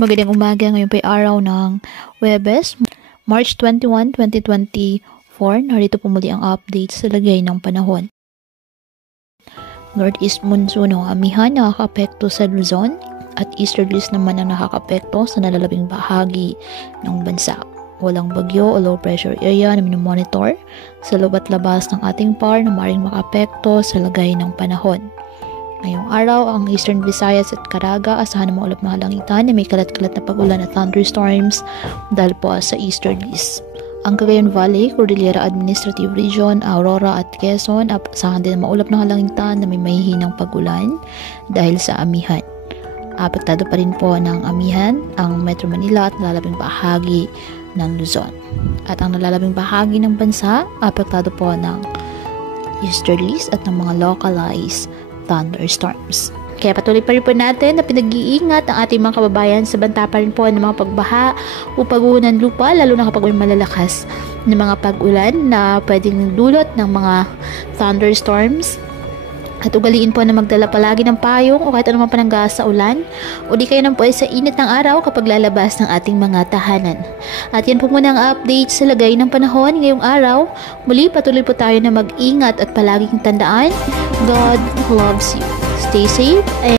Magandang umaga, ngayon pa araw ng Huwebes, March 21, 2024. Narito po muli ang update sa lagay ng panahon. Northeast monsoon o amihan nakaka-apekto sa Luzon at easterlies naman ang nakaka-apekto sa nalalabing bahagi ng bansa. Walang bagyo o low pressure area na minomonitor sa loob at labas ng ating par na maaaring maka-apekto sa lagay ng panahon. Ngayong araw, ang Eastern Visayas at Caraga asahan ng maulap na halangitan na may kalat-kalat na pag-ulan at thunderstorms dahil po sa easterlies. Ang Cagayan Valley, Cordillera Administrative Region, Aurora at Quezon asahan din ng maulap na halangitan na may mahihinang pag-ulan dahil sa amihan. Apektado pa rin po ng amihan ang Metro Manila at nalalabing bahagi ng Luzon. At ang nalalabing bahagi ng bansa, apektado po ng easterlies at ng mga localized thunderstorms. Kaya patuloy pa rin po natin na pinag-iingat ang ating mga kababayan sa banta pa rin po ng mga pagbaha o pag-uho ng lupa, lalo na kapag may malalakas na mga pag-ulan na pwedeng dulot ng mga thunderstorms. At ugaliin po na magdala palagi ng payong o kahit anumang panangga sa ulan o di kayo nang po ay sa init ng araw kapag lalabas ng ating mga tahanan. At yan po muna ang update sa lagay ng panahon ngayong araw. Muli patuloy po tayo na mag-ingat at palaging tandaan, God loves you. Stay safe and